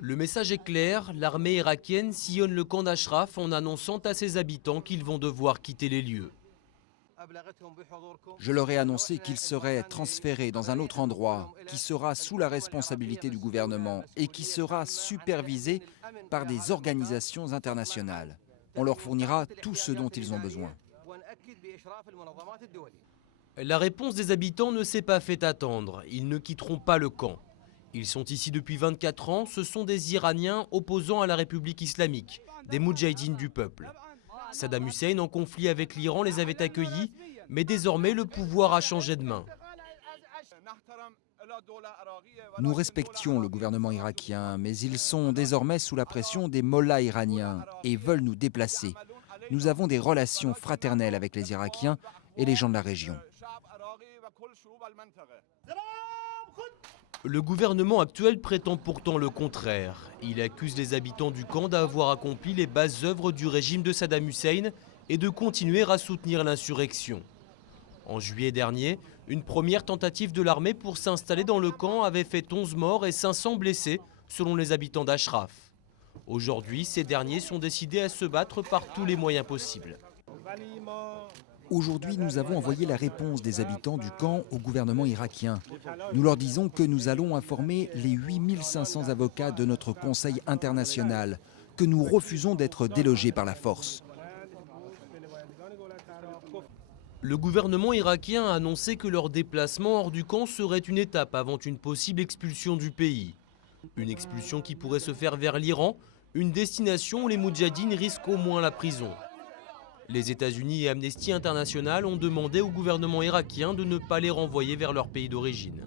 Le message est clair, l'armée irakienne sillonne le camp d'Ashraf en annonçant à ses habitants qu'ils vont devoir quitter les lieux. Je leur ai annoncé qu'ils seraient transférés dans un autre endroit qui sera sous la responsabilité du gouvernement et qui sera supervisé par des organisations internationales. On leur fournira tout ce dont ils ont besoin. La réponse des habitants ne s'est pas fait attendre. Ils ne quitteront pas le camp. Ils sont ici depuis 24 ans. Ce sont des Iraniens opposants à la République islamique, des moudjahidines du peuple. Saddam Hussein, en conflit avec l'Iran, les avait accueillis, mais désormais le pouvoir a changé de main. Nous respections le gouvernement irakien, mais ils sont désormais sous la pression des mollahs iraniens et veulent nous déplacer. Nous avons des relations fraternelles avec les Irakiens et les gens de la région. Le gouvernement actuel prétend pourtant le contraire. Il accuse les habitants du camp d'avoir accompli les basses œuvres du régime de Saddam Hussein et de continuer à soutenir l'insurrection. En juillet dernier, une première tentative de l'armée pour s'installer dans le camp avait fait 11 morts et 500 blessés, selon les habitants d'Ashraf. Aujourd'hui, ces derniers sont décidés à se battre par tous les moyens possibles. Aujourd'hui, nous avons envoyé la réponse des habitants du camp au gouvernement irakien. Nous leur disons que nous allons informer les 8500 avocats de notre conseil international, que nous refusons d'être délogés par la force. Le gouvernement irakien a annoncé que leur déplacement hors du camp serait une étape avant une possible expulsion du pays. Une expulsion qui pourrait se faire vers l'Iran, une destination où les moudjahidines risquent au moins la prison. Les États-Unis et Amnesty International ont demandé au gouvernement irakien de ne pas les renvoyer vers leur pays d'origine.